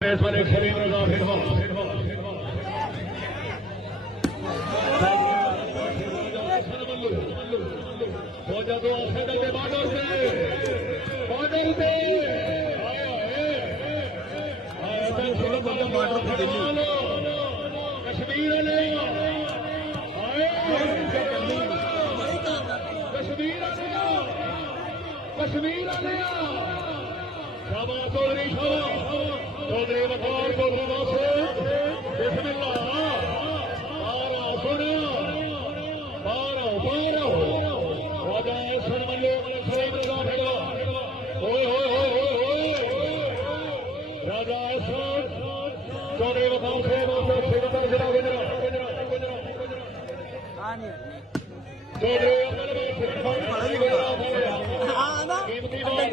इस वाले शरीर रजा फिर हो जा दो बॉर्डर पे कश्मीर कश्मीर शाबाश चौधरी चौधरी बतौर चौधरी नासिर बिस्मिल्लाह बारह सुनिया बारह राजा सरमल्लो मलिक सलीम रजा भेड़ो होए होए होए होए राजा चौधरी बतौर से श्रीनगर जिला चौधरी कीमती बात